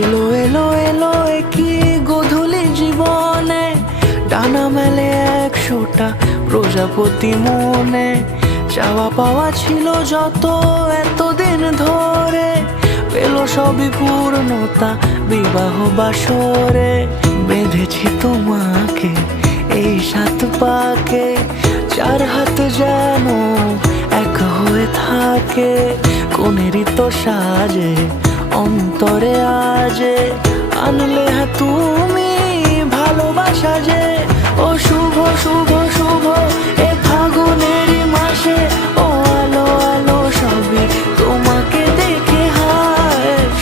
এলো এলো এলো কি গধূলি জীবনে, ডানা মেলে 100টা প্রজাপতি মনে। চাওয়া পাওয়া ছিল যত এতদিন ধরে, পেল সবই পূর্ণতা বিবাহ বাসরে। বেঁধেছি তোমাকে এই 7 পাকে, 4 হাত যেন এক হয়ে থাকে। কোনেরই তো সাজে অন্তরে আজে, আনলে তুমি ভালোবাসা যে। ও শুভ শুভ